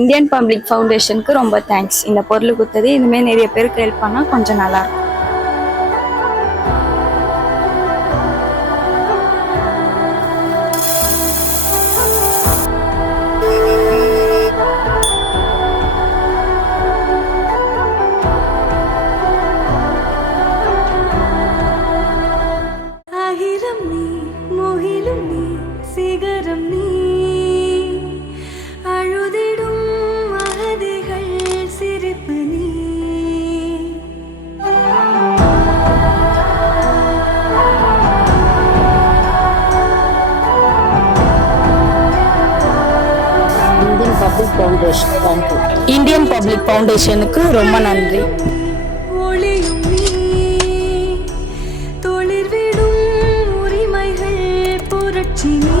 Indian public ஃபவுண்டேஷனுக்கு ரொம்ப thanks. இந்த பொருள் கொடுத்தது. இனிமேல் நிறைய பேருக்கு ஹெல்ப் பண்ணால் கொஞ்சம் நல்லாயிருக்கும். ஆயிரம் நீ முகிலும் நீ சிகரம் நீ அழுதிடும் அகதிகள் சிரிப்பு நீ இந்தியன் பப்ளிக் ஃபவுண்டேஷனுக்கு ரொம்ப நன்றி. ஒளியும் நீ தொழிற்விடும் உரிமைகள் புரட்சி நீ